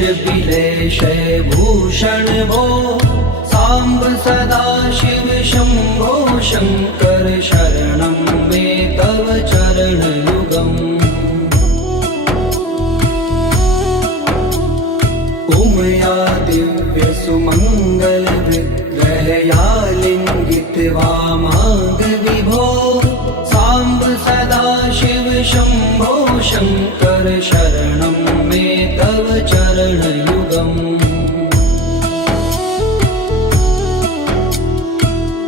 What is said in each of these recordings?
विलेशय भूषण भो साम्ब सदा शिव शम्भो शङ्कर शरणं मे तव चरणयुगम् उमया दिव्य सुमङ्गल विग्रहया लिङ्गित वामाङ्ग विभो साम्ब सदा शिव शम्भो शङ्कर शरणं मे तव चरणयुगम्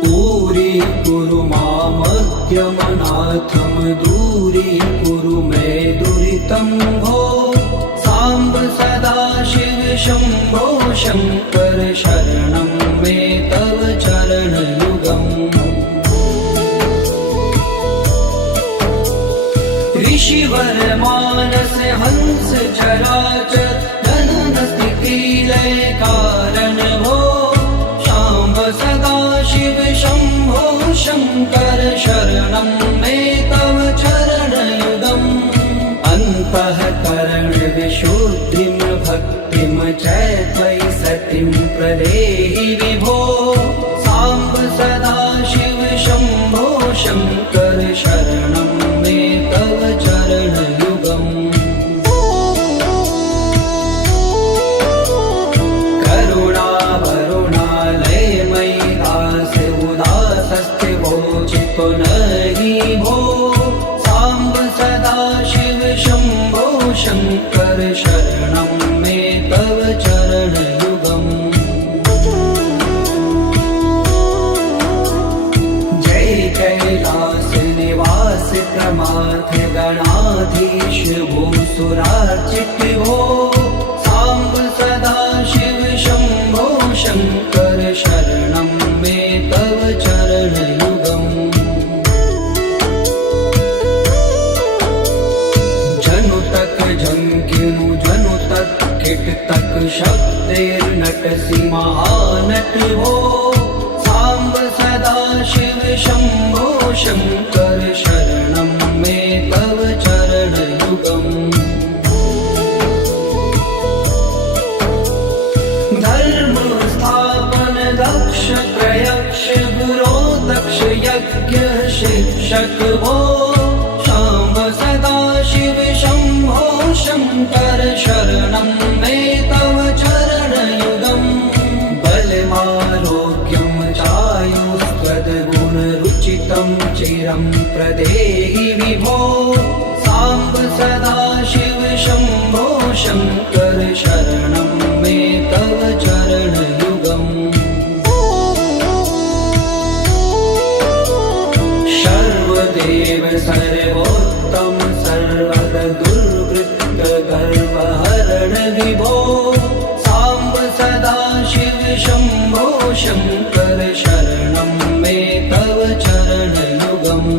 दूरीकुरु मामद्यमनाथं दूरीकुरु मे दुरितं भो साम्ब सदा शिव शम्भो शङ्कर शरणं मे तव चरणयुगम् ऋषिवर मानस हंस चराचर जनन स्थिति लय कारण भो शाम्ब सदा शिव शम्भो शङ्कर शरणं मे तव चरणयुगम् अन्तःकरण विशुद्धिं भक्तिं च त्वयि सतिं प्रदेहि विभो साम्ब सदा शिव शम्भो शङ्कर शरणं मे तव चरणयुगम् पुनरि भो साम्ब सदा शिव शम्भो शङ्कर शरणं मे तव चरणयुगम् जय कैलास निवास प्रमाथ गणाधीश भूसुरार्चित भो साम्ब सदा शिव शम्भो शङ्कर शरणं मे तव चरणयुगम् झंकिनु जनु तक किट तक शब्देर्नटसि महानट भो साम्ब सदा शिव शम्भो शङ्कर शरणं मे तव चरणयुगम् धर्म स्थापन दक्ष प्रयक्ष गुरो दक्ष यज्ञ शिक्षक भो शाम्ब सदा शिव शम्भो शङ्कर शरणं मे तव चरणयुगम् बलमारोग्यं चायुस्त्वद्गुणरुचितं चिरं प्रदेहि विभो साम्ब सदा शिव शम्भो शङ्कर शरणं मे तव चरणयुगम् सर्वदेव सर्वोत्तम सर्वद दुर्वृत्त गर्वहरण विभो साम्ब सदा शिव शम्भो शङ्कर शरणं मे तव चरणयुगम्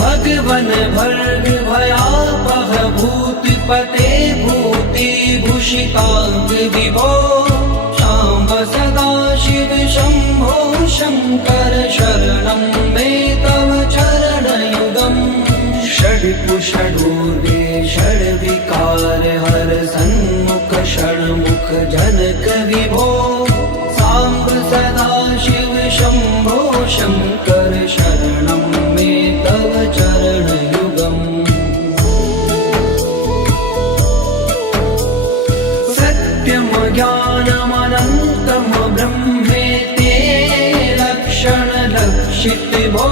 भगवन भर्ग भयापह भूतिपते भूतिभूषिताङ्ग विभो साम्ब सदा शिव शम्भो शङ्कर शरणं मे तव चरणयुगम् षड्पुषडूर्वे षड्विकार हर सन्मुख षण्मुख जनक विभो साम्ब सदा शिव शम्भो शङ्कर शरणं मे तव चरणयुगम् सत्यं ज्ञानमनन्तं ब्रह्मेति लक्षण लक्षित भो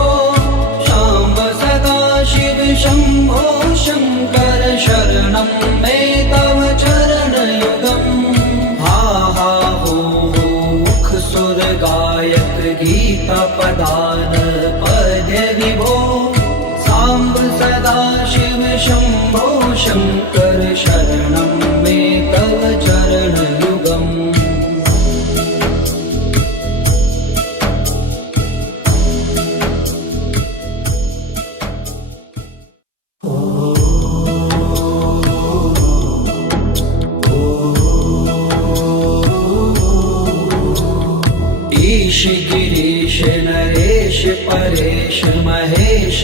साम्ब सदा शिव शम्भो शङ्कर शरणं मे तव चरणयुगम् हा हा हो मुख सुर गायक गीता पदान पद्य विभो साम्ब सदा शिव शम्भो शङ्कर शरणं मे तव चरणयुगम्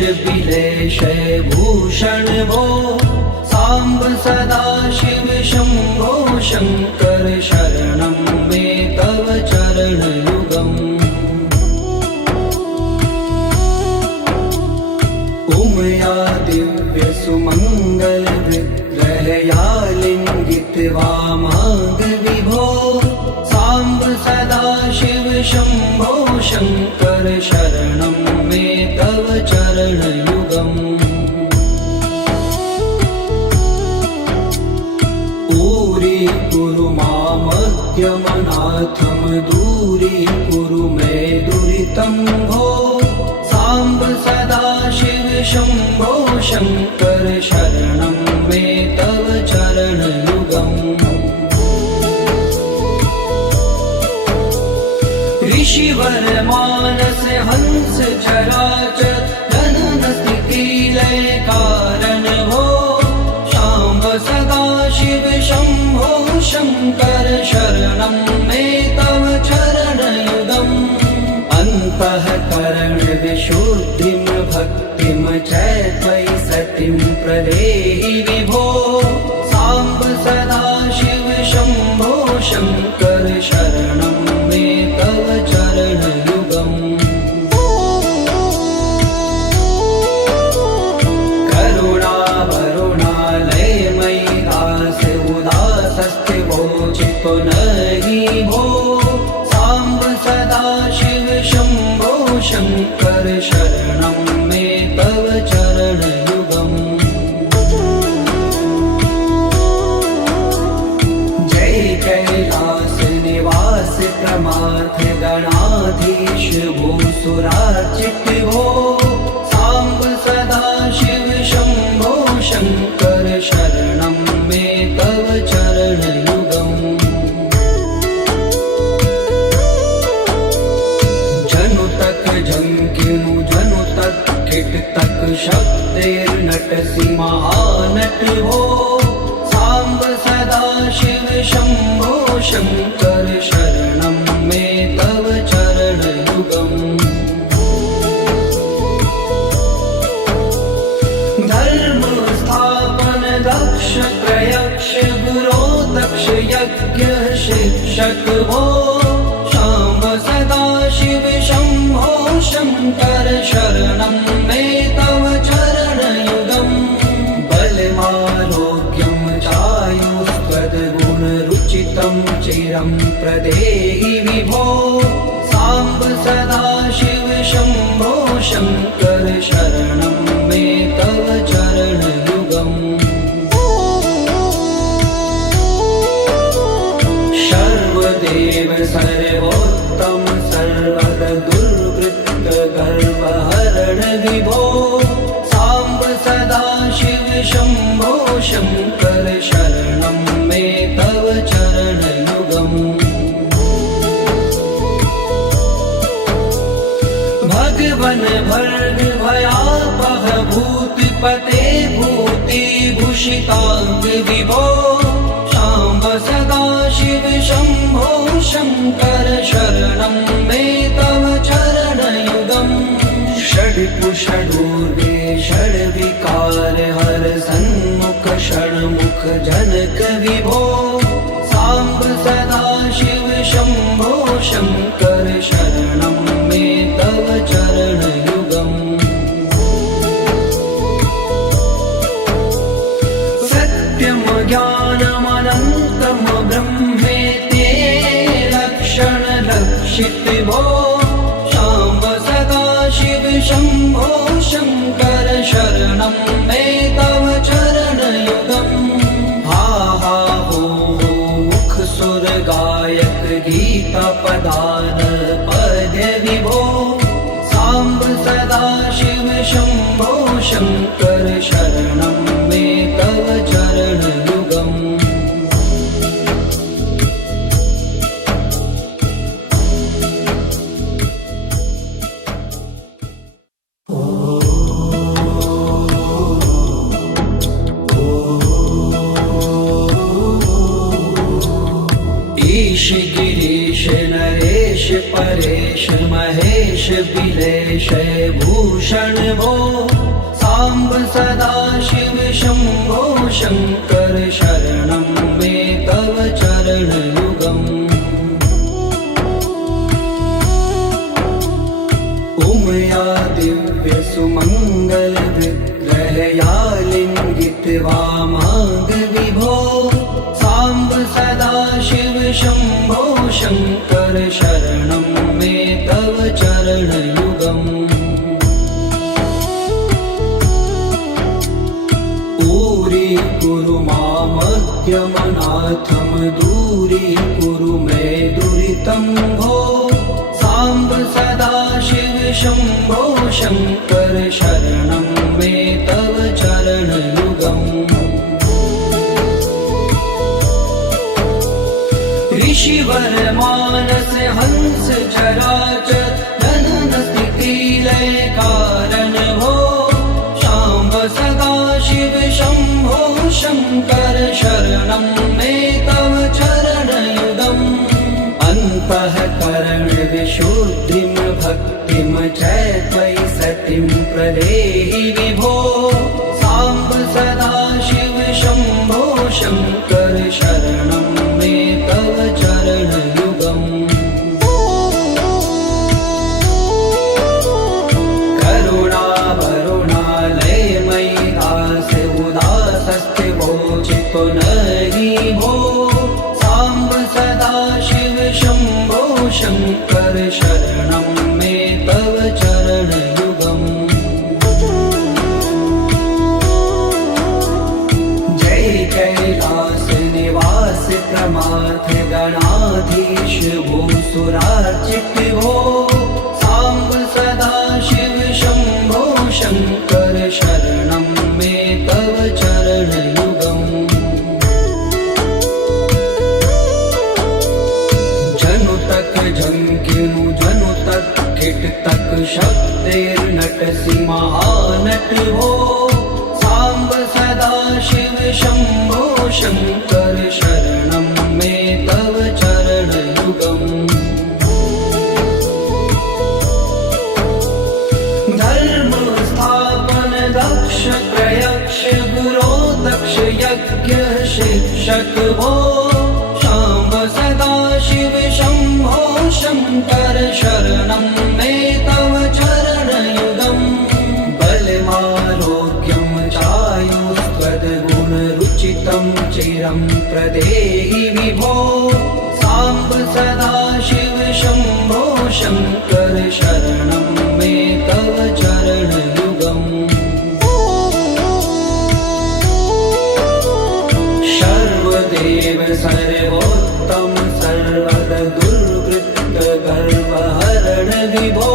विलेशय भूषण भो साम्ब सदाशिव शम्भो शङ्कर शरणं मे तव चरणयुगम् उमया दिव्य सुमङ्गल विग्रहया लिङ्गित्वा माग विभो साम्ब सदाशिव शम्भो शङ्कर शरणं मे तव चरणयुगम् दूरी मामद्यमनाथं दूरीकुरु मे दुरितं भो साम्ब सदाशिव शम्भो शङ्कर शरणं मे तव चरणयुगम् ऋषिवर मानस हंस चराचर जनन स्थिति लय कारण भो शाम्ब सदाशिव शम्भो शङ्कर शरणं मे तव चरणयुगम् अन्तःकरण विशुद्धिं भक्तिं च त्वयि सतिं प्रदेहि विभो साम्ब सदाशिव शम्भो शङ्कर शरणं मे तव चरणयुगम् चितो नहि भो साम्ब सदाशिव शम्भो शङ्कर शरणं मे तव चरणयुगम् जय कैलास निवास प्रमाथ गणाधीश भूसुरार्चित भो साम्ब सदाशिव शम्भो शङ्कर शरणं मे तव चरणयुगम् जंकिनु जनु तक किट तक शब्देर्नटसि महानट हो साम्ब सदाशिव शम्भो शङ्कर शरणं मे तव चरणयुगम् धर्म स्थापन दक्ष प्रयक्ष गुरो दक्ष यज्ञ शिक्षक हो शाम्ब सदाशिव शम्भो शङ्कर शरणं मे तव चरणयुगम् बलमारोग्यं चायुस्त्वद्गुणरुचितं चिरं प्रदेहि विभो साम्ब सदाशिव शम्भो शङ्कर शरणं मे तव चरणयुगम् सर्वदेव सर्वोत्तम सर्वद दुर्वृत्त गर्वहरण विभो साम्ब सदाशिव शम्भो शङ्कर शरणं मे तव चरणयुगम् भगवन भर्ग भयापह भूतिपते भूतिभूषिताङ्ग विभो साम्ब सदाशिव शम्भो शङ्कर शरणं मे तव चरणयुगम् षड्कुषडूर्वे षड्विकार हर सन्मुख षण्मुख जनक विभो साम्ब सदाशिव शम्भो शङ्कर शरणं मे तव चरणयुगम् सत्यं ज्ञानमनन्तं ब्रह्मेते लक्षणलक्षित भो शाम्ब सदाशिव शम्भो शङ्कर शरणं मे तव चरणयुगम् हा हा हो मुख सुर गायक गीता पदान पद्य विभो साम्ब सदाशिव शम्भो शङ्कर शरणं मे तव चरणयुगम् ईश गिरीश नरेश परेश महेश बिलेश भूषण भो सांब सदा शिव शंभो शंकर शरणं मे तव चरणयुगम् उमया दिव्य सुमंगल विग्रहया लिंगित वामांग विभो सांब सदा शिव शंभो शंकर शरणं मे तव चरणयुगम् कुरु मामज्ञमनाथं दूरीकुरु मे दुरितं भो सांब सदा शिव शंभो शंकर शरणं मे तव चरणयुगम् ऋषिवर मानस हंस चराचर जनन स्थिति लय कारण भो शाम्ब सदा शिव शंभो शंकर शरणं मे तव चरणयुगम् अन्तःकरण विशुद्धिं भक्तिं च त्वयि सतिं प्रदेहि विभो सांब सदा शिव शंभो शंकर शरणं मे तव चरणयुगम् चितो नहि भो सांब सदा शिव शंभो शंकर शरणं मे तव चरणयुगम् जय कैलास निवास प्रमाथ गणाधीश भूसुरार्चित भो सांब सदा शिव शंभो शंकर शरणं मे तव चरणयुगम् जनु तक झंकिनु जनु तक किट तक शब्देर्नटसि महानट हो सांब सदा शिव शंभो शंकर शरणं मे तव चरणयुगम् धर्म स्थापन दक्ष प्रयक्ष गुरो दक्ष यज्ञ शिक्षक भो शाम्ब सदा शिव शंभो शंकर शरणं मे तव चरणयुगम् बलमारोग्यं चायुस्त्वद्गुणरुचितं चिरं प्रदेहि विभो सांब सदा शिव शंभो शंकर शरणं मे तव चरणयुगम् सर्वदेव सर्वोत्तम सर्वद दुर्वृत्त गर्वहरण विभो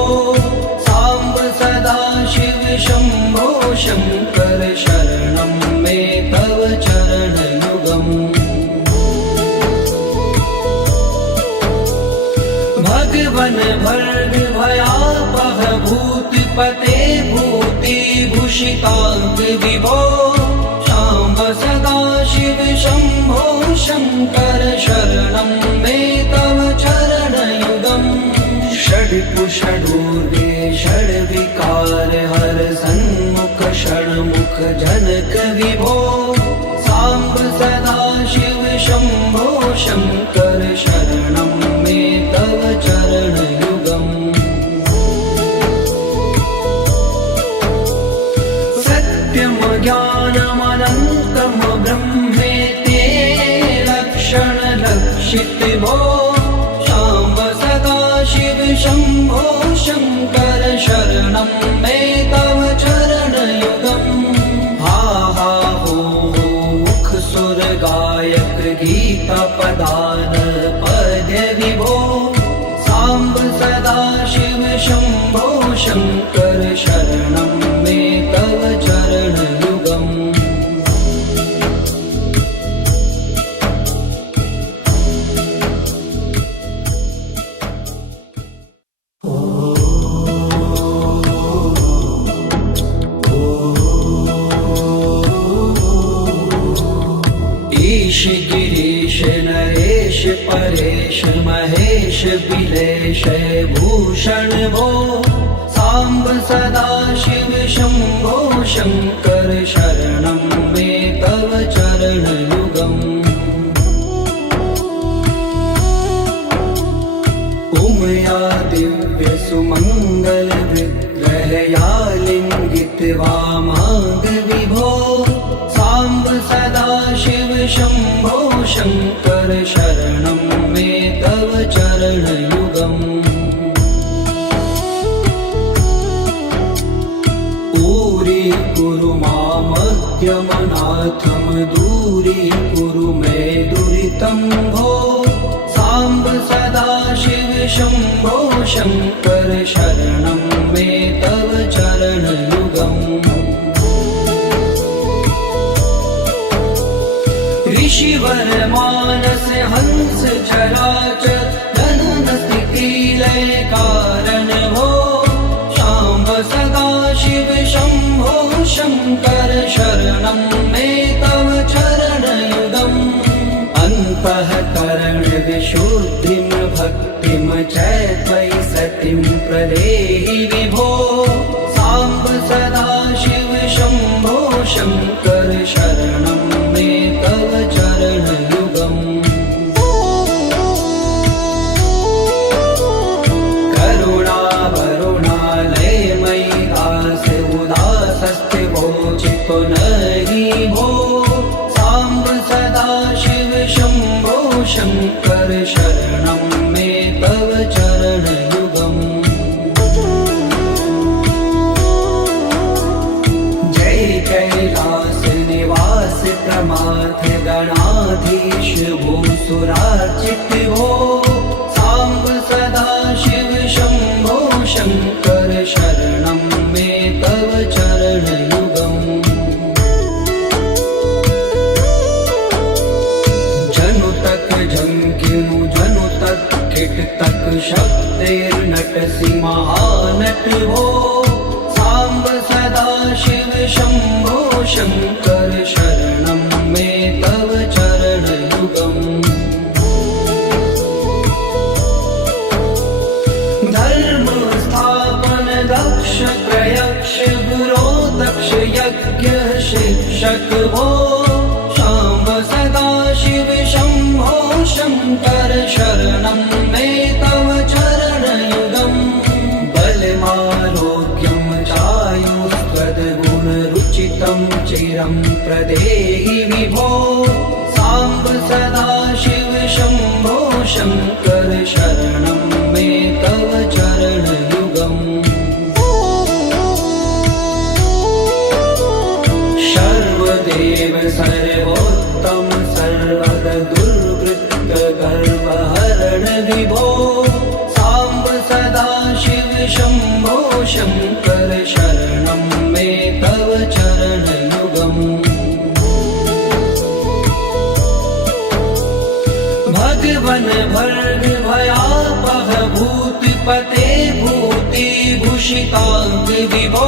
सांब सदा शिव शंभो शंकर शरणं मे तव चरणयुगम् भगवन भर्ग भयापह भूतपते भूतिभूषितांग विभो शाम्ब सदा शिव शंभो शंकर शरणं मे तव चरणयुगम् षड्कुषडूर्वे षड्विकार हर सन्मुख षण्मुख जनक विभो सांब सदा शिव शंभो शंकर शरणं मे तव चरणयुगम् सत्यं ज्ञानमनन्तं ब्रह्मेति लक्षण लक्षित भो शाम्ब सदा शिव शंभो शंकर शरणं मे तव चरणयुगम् हा हा हो मुख सुर गायक गीता पदान पद्य विभो सांब सदा शिव शंभो शंकर शरणं मे तव चरणयुगम् गिरीश नरेश परेश महेश बिलेश भूषण भो सांब सदा शिव शंभो शंकर शरणं मे तव चरणयुगम् उमया दिव्य सुमंगल विग्रहया लिंगित वामांग विभो सांब सदा शिव शंभो शंकर शरणं मे तव चरणयुगम् कुरु मामद्यमनाथं दूरीकुरु मे दुरितं भो सांब सदा शिव शंभो शंकर शरणं मे तव चरणयुगम् ऋषिवर मानस हंस चराचर जनन स्थिति लय कारण भो सांब सदा शिव शंभो शंकर शरणं मे तव चरणयुगम् अन्तःकरण विशुद्धिं भक्तिं च त्वयि सतिं प्रदेहि विभो सांब सदा शिव शंभो शंकर शरणं मे तव चरणयुगम् नहि भो सांब सदा शिव शंभो शंकर शरणं मे तव चरणयुगम् जय कैलास निवास प्रमाथ गणाधीश भूसुरार्चित भो सांब सदा शिव शंभो शंकर शरणं मे तव चरणयुगम् झंकिनु जनु तक किट तक शब्दैर्नटसि महानट भो सांब सदा शिव शंभो शंकर शरणं मे तव चरणयुगम् धर्म स्थापन दक्ष प्रयक्ष गुरो दक्ष यज्ञ शिक्षक भो सांब सदा शिव शंभो शंकर शरणं मे तव चरणयुगम् बलमारोग्यं चायुस्त्वद्गुणरुचितं चिरं प्रदेहि विभो सांब सदा शिव शंभो शंकर शरणं मे तव चरणयुगम् सर्वदेव सर्वोत्तम सर्वद दुर्वृत्त गर्वहरण विभो सांब सदा शिव शंभो शंकर शरणं मे तव चरणयुगम् भगवन भर्ग भयापह भूतिपते भूतिभूषितांग विभो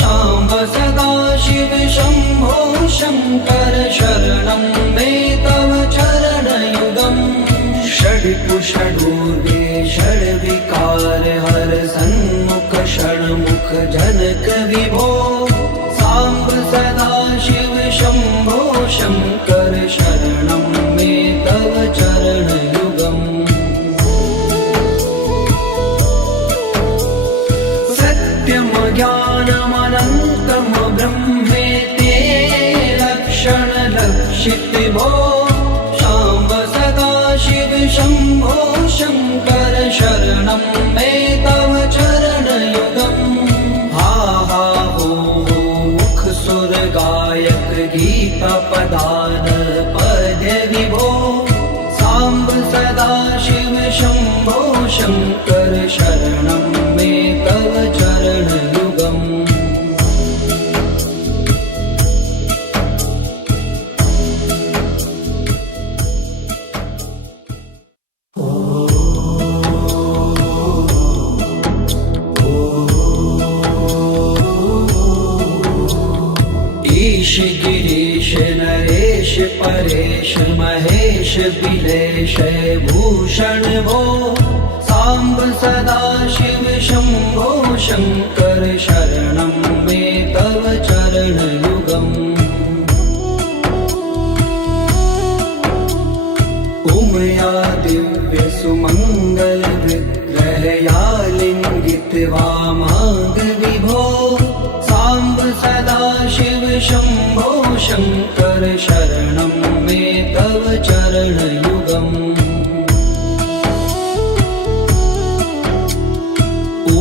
सांब सदा शिव शंभो शंकर शरणं मे तव चरणयुगम् षड्कुषडूर्वे षड्विकार हर सन्मुख षण्मुख जनक विभो सांब सदा शिव शंभो शंकर शरणं मे तव चरणयुगम् सत्यम ज्ञानमनन्तं ब्रह्मेते लक्षण लक्षित भो सांब सदा शिव शंभो शंकर शरणं मे तव चरणयुगम् हा हा हो मुख सुर गायक गीता पदान पद्य विभो सांब सदा शिव शंभो शंकर शरणं मे तव चरणयुगम् महेश बिलेश भूषण भो सांब सदा शिव शंभो शंकर शरणं मे तव चरण युगम् उमया दिव्य सुमंगल विग्रहया लिंगित वामांग विभो सांब सदा शिव शंभो शंकर शरणं मे तव चरण युगम्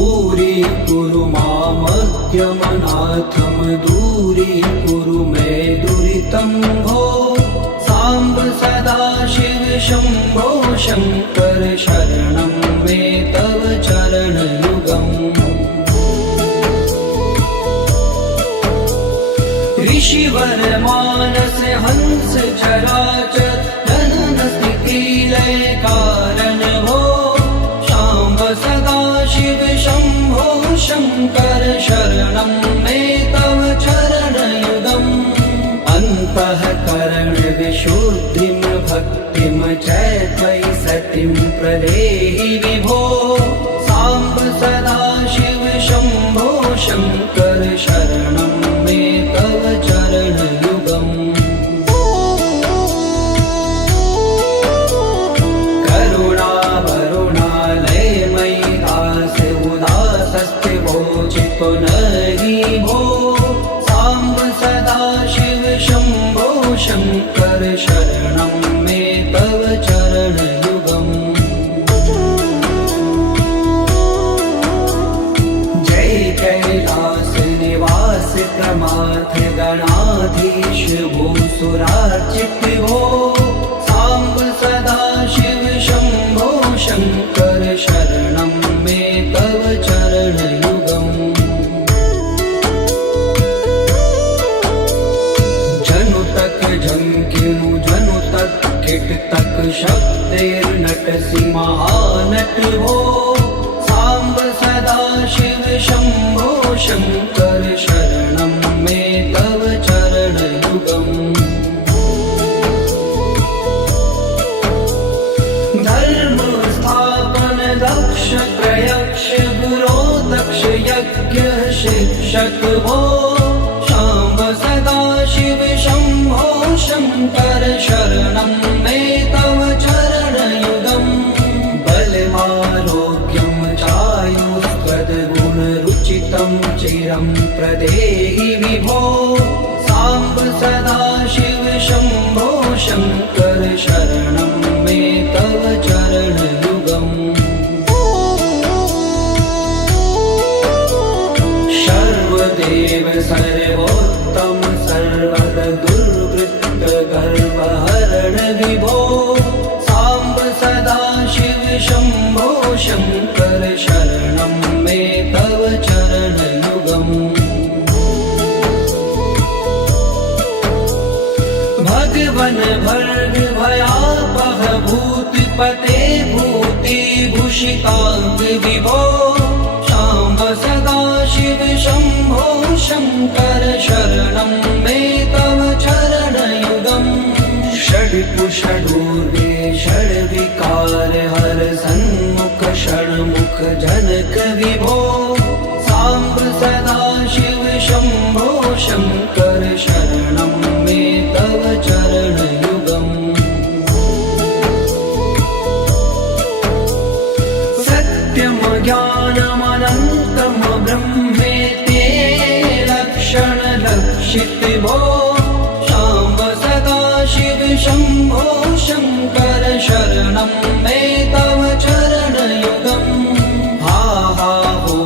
ऊरी कुरु मामज्ञमनाथम दूरी कुरु मे दुरितं भो सांब सदा शिव शंभो शंकर शरणं मे तव चरण युगम् ऋषिवर मानस हंस चराचर जनन स्थिति लय कारण भो शाम्ब सदा शिव शंभो शंकर शरणं मे तव चरण युगम् अन्तःकरण विशुद्धिं भक्तिं च त्वयि सतिं प्रदेहि विभो सांब सदा शिव शंभो शंकर शरणं मे तव चरण युगम् करुणा वरुणालय मयि दास उदासस्ते वोचितो नहि भो सांब सदा शिव शंभो शंकर शरणं मे तव चरण युगम् जय कैलास निवास प्रमाथ गणाधीश भूसुरार्चित भो सांब सदा शिव शंभो शंकर शरणं मे तव चरण युगम् जनु तक झंकिनु जनु तक किट तक शब्दैर्नटसि महानट भो सांब सदा शिव शंभो शंकर शरणं मे तव चरण युगम् धर्म स्थापन दक्ष प्रयक्ष गुरो दक्ष यज्ञ शिक्षक भो शाम्ब सदा शिव शंभो शंकर शरणं मे तव चरण युगम् बलमारोग्यं चायुस्त्वद्गुणरुचितं चिरं प्रदेहि विभो सांब सदा शिव शंभो शंकर शरणं मे तव चरण युगम् सर्वदेव सर्वोत्तम सर्वद दुर्वृत्त गर्वहरण विभो सांब सदा शिव शंभो शंकर शरणं मे तव चरण युगम् भगवन भर्ग भयापह भूतिपते भूति भूषितांग विभो शाम्ब सदा शिव शंभो शंकर शरणं मे तव चरण युगम् षड्पुषडूर्वे षड्विकार हर सन्मुख षण्मुख जनक विभो सांब सदा शिव शंभो शंकर शरणं मे तव चरण युगम् सत्यम ज्ञानमनन्तं ब्रह्मेति लक्षण लक्षित भो शाम्ब सदा शिव शंभो शंकर शरणं मे तव चरण युगम् हा हा हो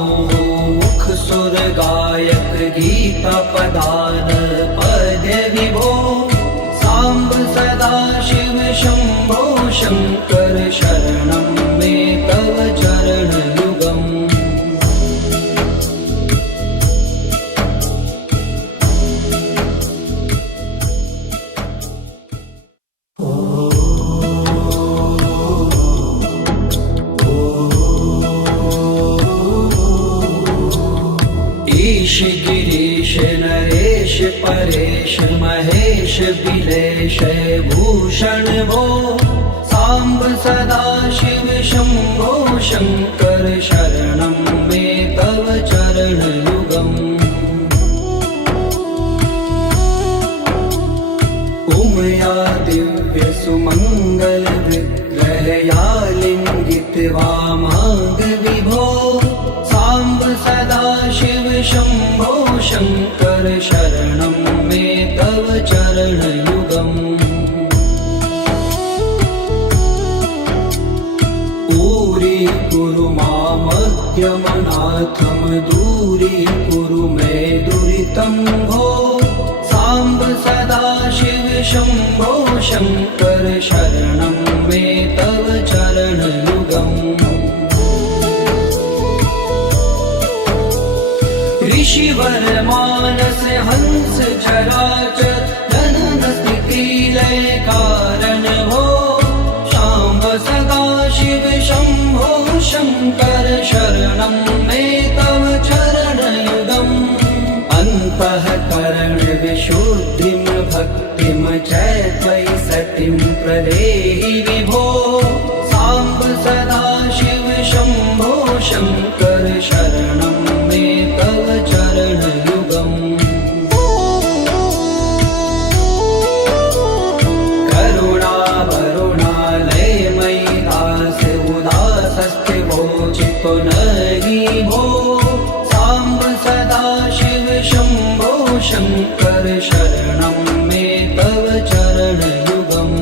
मुख सुर गायक गीता पदान पद्य विभो सांब सदा शिव शंभो शंकर शरणं मे तव चरण युगम् ईश गिरीश नरेश परेश महेश भूषण भो साम्ब सदा शिव शम्भो शङ्कर शरणं मे तव चरणयुगम् उमया दिव्य सुमङ्गल विग्रहया लिङ्गित वामाङ्ग विभो साम्ब सदा शिव शम्भो शङ्कर शरणं मे तव चरणयुगम् कुरु मामद्यमनाथं दूरीकुरु मे दुरितं भो साम्ब सदा शिव शम्भो शङ्कर शरणं मे तव चरणयुगम् ऋषिवर मानस हंस चराचर जनन स्थिति लय कारण भो शाम्ब सदा शिव शम्भो शङ्कर शरणं मे तव चरणयुगम् अन्तःकरण विशुद्धिं भक्तिं च त्वयि सतिं प्रदेहि विभो साम्ब सदा शिव शम्भो शङ्कर शरणं मे तव चरणयुगम् पुनरि भो साम्ब सदा शिव शम्भो शङ्कर शरणं मे तव चरणयुगम्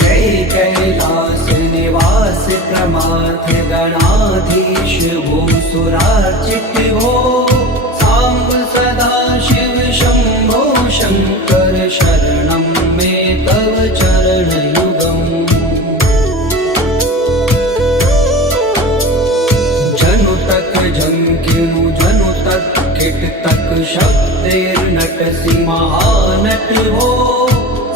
जय कैलास निवास प्रमाथ गणाधीश भूसुरार्चित भो साम्ब सदा शिव शम्भो शङ्कर शरणं मे तव चरणयुगम् झंकिनु जनु तक किट तक शब्देर्नटसि महानट हो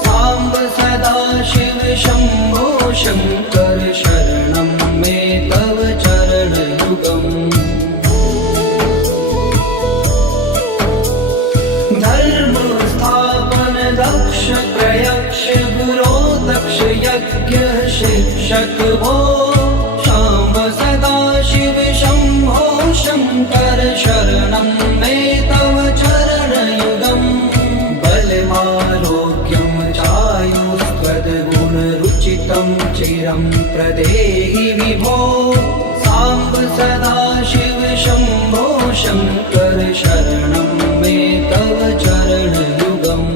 साम्ब सदा शिव शम्भो शङ्कर शरणं मे तव चरणयुगम् धर्म स्थापन दक्ष प्रयक्ष गुरो दक्ष यज्ञ शिक्षक भो शाम्ब सदा शिव शम्भो शङ्कर शरणं मे तव चरणयुगम् बलमारोग्यं चायुस्त्वद्गुणरुचितं चिरं प्रदेहि विभो साम्ब सदा शिव शम्भो शङ्कर शरणं मे तव चरणयुगम्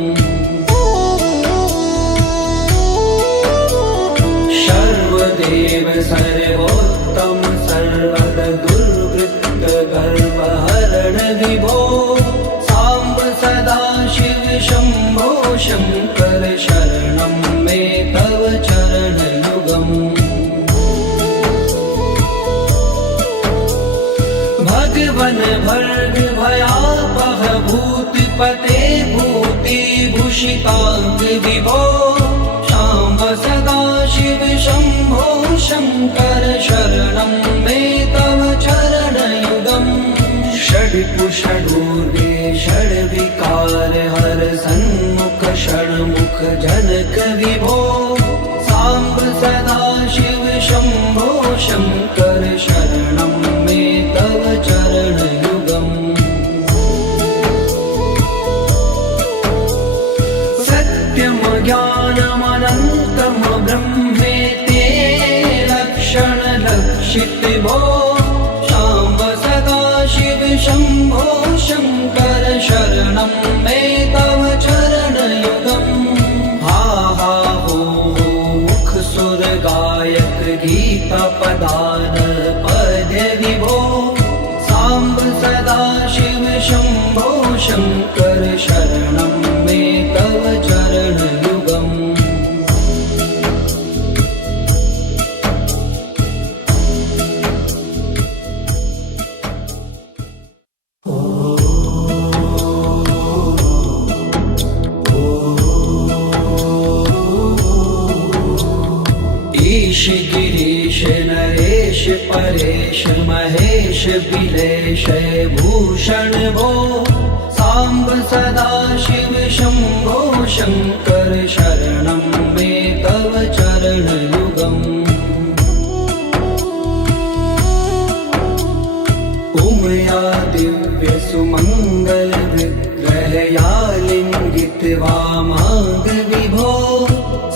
सर्वदेव सर्वोत्तम सर्वद दुर्वृत्त गर्वहरण विभो साम्ब सदा शिव शम्भो शङ्कर शरणं मे तव चरणयुगम् भगवन् भर्ग भयापह भूतिपते भूतिभूषिताङ्ग विभो शाम्ब सदा शिव शम्भो शङ्कर शरणं मे तव चरणयुगम् षड्कुषडूर्वे षड्विकार हर सन्मुख षण्मुख जनक विभो साम्ब सदा शिव शम्भो शङ्कर शरणं मे तव चरणयुगम् सत्यं ज्ञानमनन्तं ब्रह्मेते लक्षणलक्षित भो शाम्ब सदा शिव शम्भो शङ्कर शरणं मे तव चरणयुगम् हा हा हो मुख सुर गायक गीता पदान पद्य विभो साम्ब सदा शिव शम्भो शङ्कर शरणं मे तव चरणयुगम् परेश महेश बिलेश भूषण भो सांब सदा शिव शंभो शंकर शरणं मे तव चरणयुगम् उमया दिव्य सुमंगल विग्रहया लिंगित वामांग विभो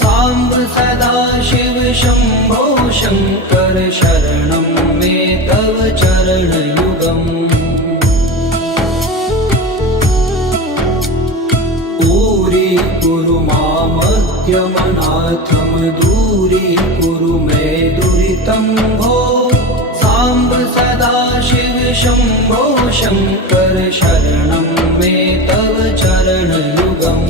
सांब सदा शिव शंभो शंकर शरणं मे तव चरणयुगम् कुरु मामद्यमनाथं दूरीकुरु मे दुरितं भो सांब सदा शिव शंभो शंकर शरणं मे तव चरणयुगम्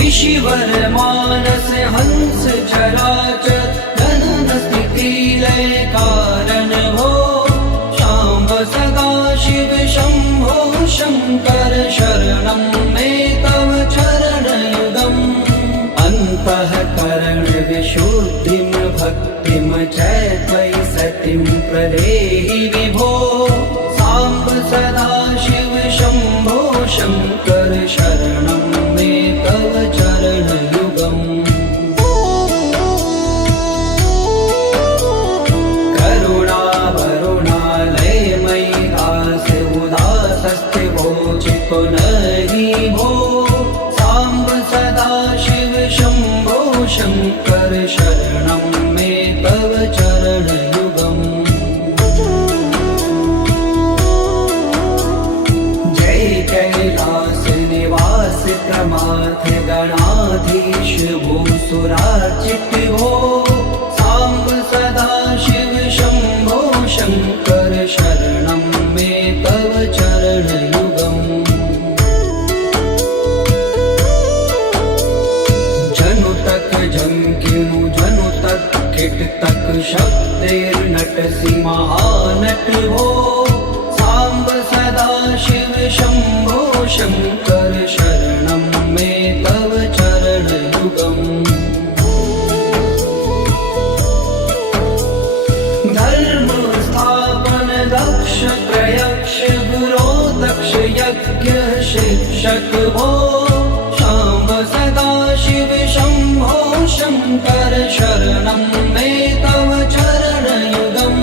ऋषिवर मानस हंस चराचर जनन स्थिति लय कारण भो सांब सदा शिव शंभो शंकर शरणं मे तव चरणयुगम् अन्तःकरण विशुद्धिं भक्तिं च त्वयि सतिं प्रदेहि विभो सांब सदा शिव शंभो शंकर शरणं मे तव चरणयुगम् पुनहि भो सांब सदा शिव शंभो शंकर शरणं मे तव चरणयुगम् जय कैलास निवास प्रमाथ गणाधीश भूसुरार्चित भो सांब सदा शिव शंभो शंकर शरणं मे तव चरणयुगम् जंकिनु जनु तक किट तक शब्देर्नटसि महानट हो सांब सदा शिव शंभो शंकर शरणं मे तव चरणयुगम् धर्म स्थापन दक्ष प्रयक्ष गुरो दक्ष यज्ञ शिक्षक भो सांब सदा शिव शंभो शंकर शरणं मे तव चरणयुगम्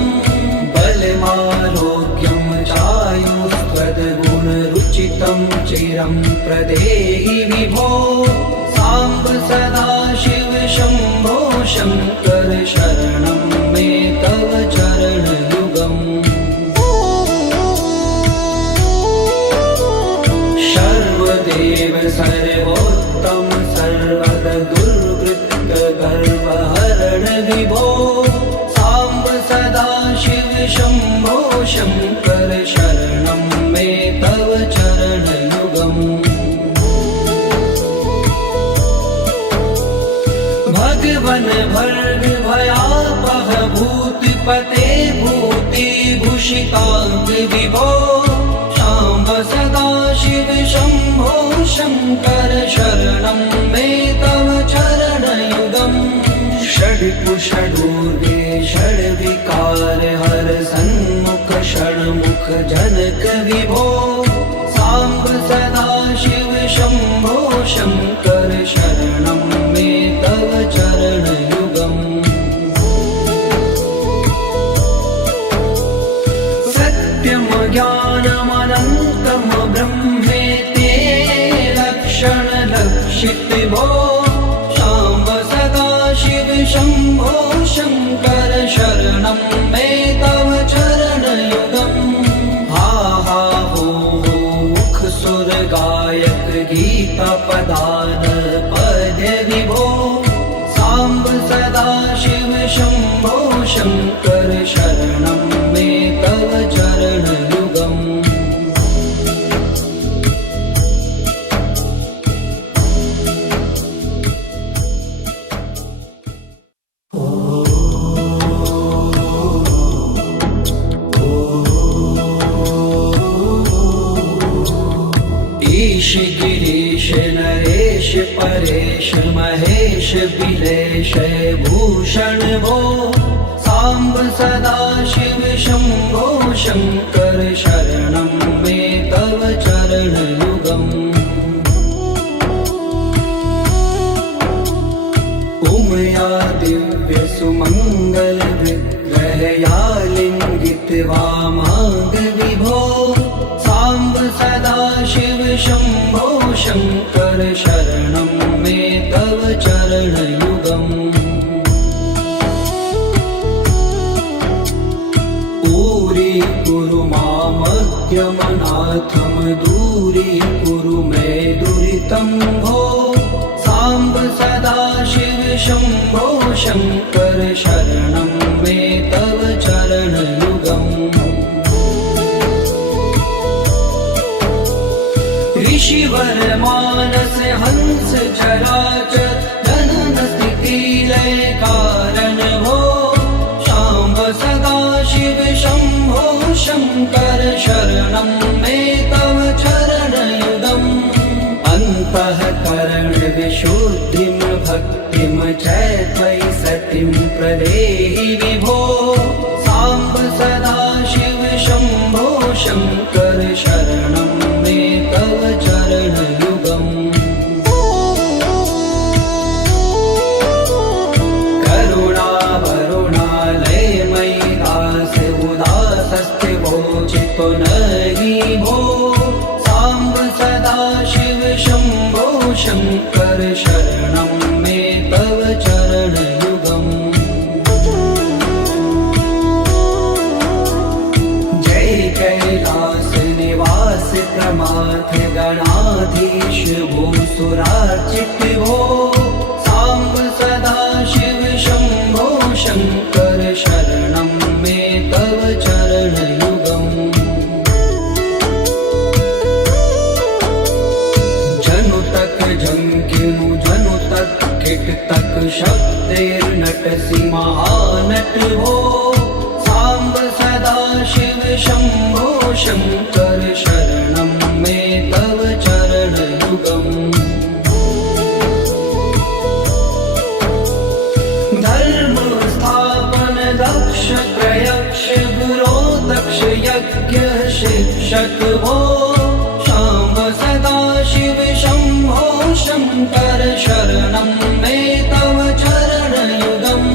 बलमारोग्यं चायुस्त्वद्गुणरुचितं चिरं प्रदेहि विभो सांब सदा शिव शंभो शंकर शरणं मे तव चरणयुगम् सर्वदेव सर्वोत्तम सर्वद दुर्वृत्त गर्वहरण विभो सांब सदा शिव शंभो शंकर शरणं मे तव चरणयुगम् भगवन भर्ग भयापह भूतिपते भूतिभूषितांग विभो सांब सदा शिव शंभो शंकर शरणं मे तव चरणयुगम् षड्कुषडूर्वे षड्विकार हर सन्मुख षण्मुख जनक विभो सांब सदा शिव शंभो शंकर शरणं मे तव चरणयुगम् सत्यं ज्ञानमनन्तं ब्रह्मेति लक्षण लक्षित भो सांब सदा शिव शंभो शंकर शरणं मे तव चरणयुगम् हा हा हो मुख सुर गायक गीता पदान पद्य विभो सांब सदा शिव शंभो शंकर शरणं मे तव चरणयुगम् ईश गिरीश नरेश परेश महेश बिलेश भूषण भो सांब सदाशिव शंभो शंकर शरणं मे तव चरणयुगम् उमया दिव्य सुमंगल विग्रहया लिंगित वामांग विभो सांब सदाशिव शंभो शंकर शरणं मे तव चरणयुगम् दूरी मामज्ञमनाथं दूरी कुरु मे दुरितं भो सांब सदाशिव शंभो शंकर शरणं मे तव चरणयुगम् ऋषिवर मानस हंस चराचर जनन स्थिति लय कारण भो सांब सदाशिव शंभो शंकर शरणं मे तव चरणयुगम् अन्तःकरण विशुद्धिं भक्तिं च त्वयि सतिं प्रदेहि विभो सांब सदाशिव शंभो शंकर शरणं मे तव चरणयुगम् चितो नहि भो सांब सदाशिव शंभो शंकर शरणं मे तव चरणयुगम् जय कैलास निवास प्रमाथ गणाधीश भूसुरार्चित भो सांब सदाशिव शंभो शंकर शरणं मे तव चरणयुगम् झंकिनु जनु तक किट तक शब्दैर्नटसि महानट हो सांब सदाशिव शंभो शंकर शरणं मे तव चरणयुगम् धर्म स्थापन दक्ष प्रयक्ष गुरो दक्ष यज्ञ शिक्षक भो सांब सदाशिव शंभो शंकर शरणं मे तव चरणयुगम्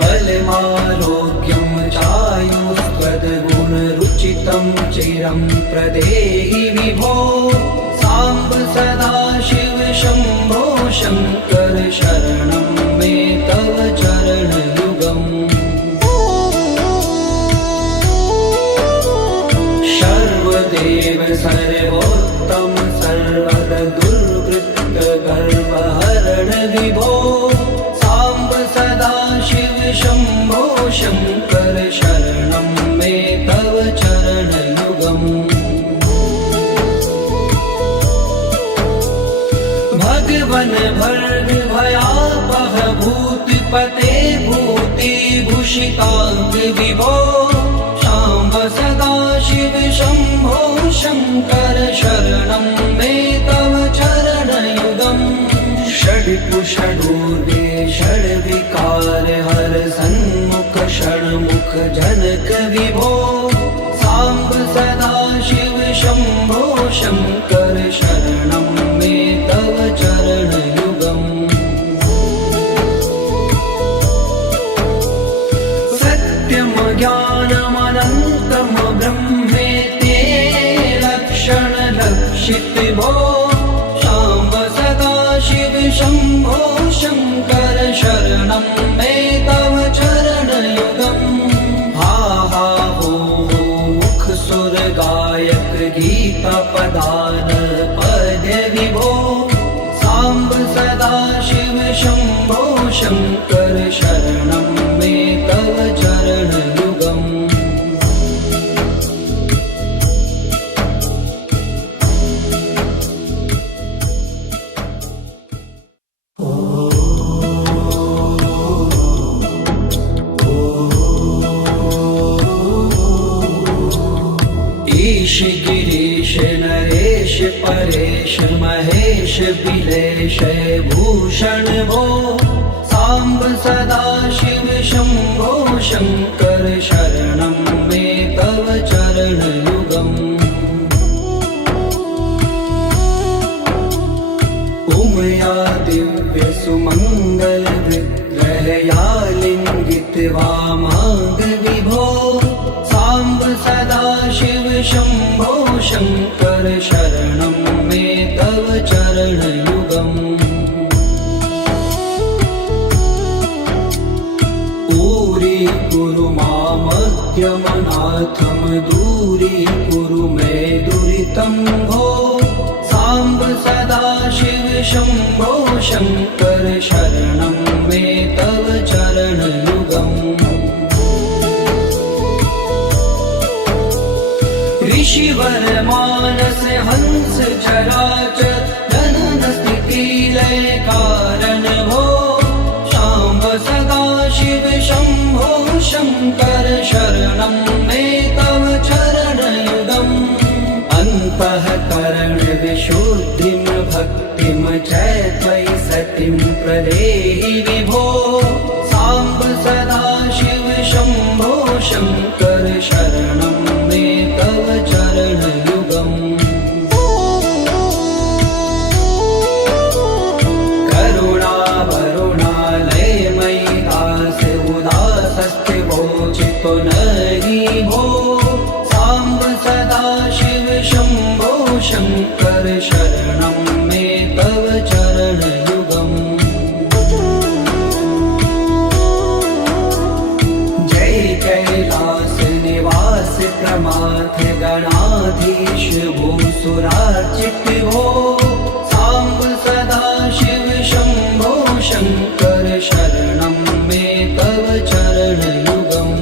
बलमारोग्यं चायुष्पदगुणरुचितं चिरं प्रदेहि विभो सांब सदाशिव शंभो शंकर शरणं मे तव चरणयुगम् सर्वदेव सर्वोत्तम सर्वद दुर्वृत्त गर्वहरण विभो सांब सदाशिव शंभो शंकर शरणं मे तव चरणयुगम् भगवन भर्ग भयापह भूतिपते भूतिभूषितांग विभो सांब सदाशिव शंभो शंकर शरणं मे तव चरणयुगम् षड्कुषडूर्वे षड्विकार हर सन्मुख षण्मुख जनक विभो सांब सदाशिव शंभो शंकर शरणं मे तव चरणयुगम् सत्यम ज्ञानमनन्तं ब्रह्मेते लक्षण लक्षित भो सांब सदाशिव शंभो शंकर शरणं मे तव चरणयुगम् हा हा हो मुख सुर गायक गीता पदान पद विभो सांब सदाशिव शंभो शंकर शरणं मे तव चरणयुगम् ईश गिरीश नरेश परेश महेश बिलेश भूषण भो सांब सदा शिव शंभो शंकर शरणं मे तव चरण युगम् उमया दिव्य सुमंगल विग्रहया लिंगित वामांग विभो सांब सदा शिव शंभो शंकर शरणं मे तव चरण युगम् पूरी कुरु मामद्यमनाथम दूरी कुरु मे दुरितं भो सांब सदा शिव शंभो शंकर शरणं मे तव चरण युगम् ऋषिवर मानस हंस चराचर जनन स्थिति लय कारण भो सांब सदा शिव शंभो शंकर शरणं मे तव चरण युगम् अन्तःकरण विशुद्धिं भक्तिं च त्वयि सतिं प्रदेहि विभो सांब सदा शिव शंभो शंकर शरणं मे तव चरण युगम् करुणा वरुणालय मयि दास उदासस्ते वोचितो नहि भो सांब सदा शिव शंभो शंकर शरणं मे तव चरण युगम् जय कैलास निवास प्रमाथ गणाधीश भूसुरार्चित भो सांब सदा शिव शंभो शंकर शरणं मे तव चरण युगम्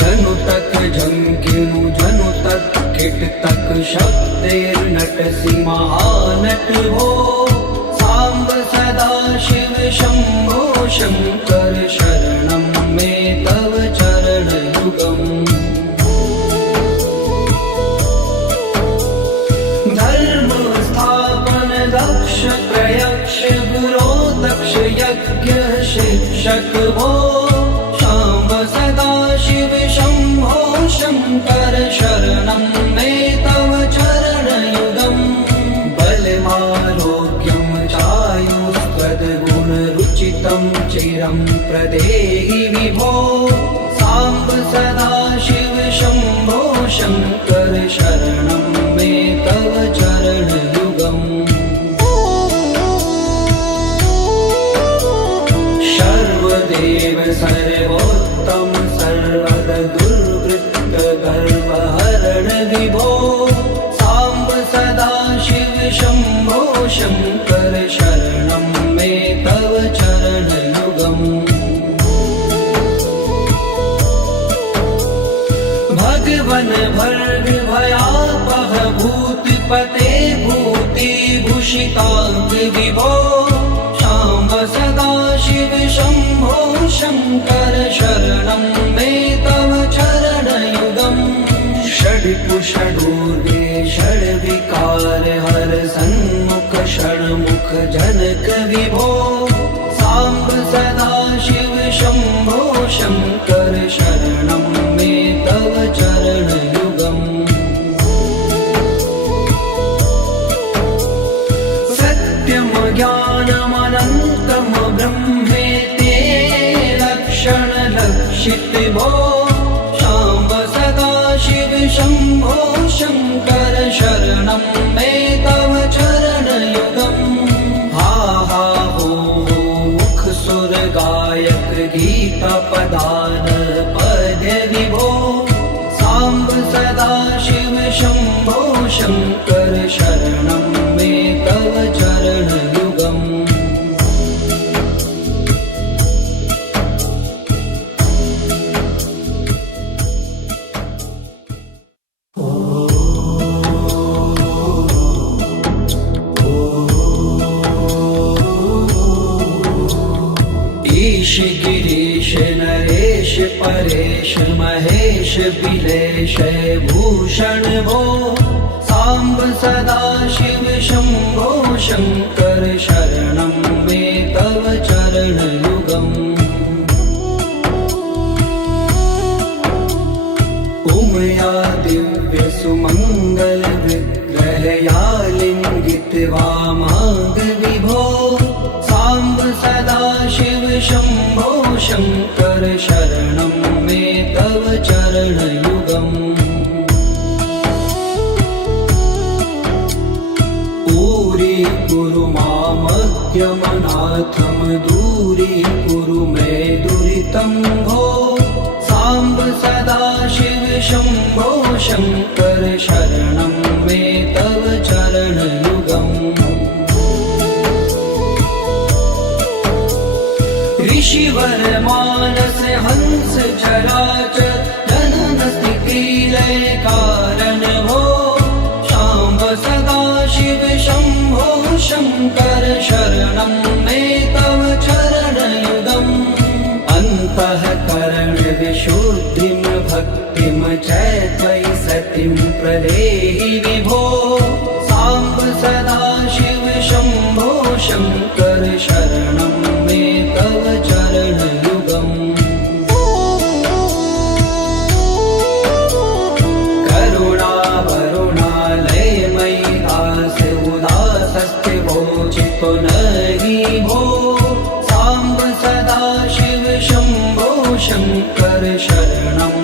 जनु तक झंकिनु जनु तक किट तक शब्देर्नटसि महानट भो सांब सदा शिव शंभो शंकर शरणं मे तव चरण युगम् धर्म स्थापन दक्ष प्रयक्ष गुरो दक्ष यज्ञ शिक्षक भो सांब सदा शिव शंभो शंकर शरणं मे तव चरण युगम् बलमारोग्यं चायुस्त्वद्गुणरुचितं चिरं प्रदेहि विभो सांब सदा शिव शंभो शंकर शरणं मे तव चरण युगम् सर्वदेव सर्वोत्तम सर्वद दुर्वृत्त गर्वहरण विभो सांब सदा शिव शंभो शंकर शरणं मे तव चरण युगम् भगवन भर्ग भयापह भूतपते भूति भूषितांग विभो सांब सदा शिव शंभो शंकर शरणं मे तव चरण युगम् षड्कुषडूर्वे षड्विकार हर सन्मुख षण्मुख जनक विभो सांब सदा शिव शंभो शंकर शरणं मे तव चरण युगम् सत्यम ज्ञानमनन्तम ब्रह्मेते लक्षण लक्षित भो सांब सदा शिव शंभो शंकर शरणं मे तव चरण युगम् हा हा हो मुख सुर गायक गीता पदान पद्य विभो सांब सदा शिव शंभो शंकर शरणं मे तव चरण युगम् गिरीश नरेश परेश महेश बिलेश भूषण भो सांब सदाशिव शंभो शंकर शरणं मे तव चरणयुगम् उमया दिव्य सुमंगल विग्रहया लिंगित वामांग विभो सांब सदाशिव शंभो शंकर शरणं मे तव चरणयुगम् दूरी मामज्ञमनाथम दूरी कुरु मे दुरितं भो सांब सदाशिव शंभो शंकर शरणं मे तव चरणयुगम् ऋषिवर मानस हंस चराचर जनन स्थिति लय कारण भो सांब सदाशिव शंभो शंकर शरणं मे तव चरणयुगम् अन्तःकरण विशुद्धिं भक्तिं च त्वयि सतिं प्रदेहि विभो सांब सदाशिव शंभो शंकर शरणं मे तव चरणयुगम् करुणा वरुणालयमयि दास उदासस्ते वोचितो नहि भो सांब सदाशिव शंभो शंकर शरणं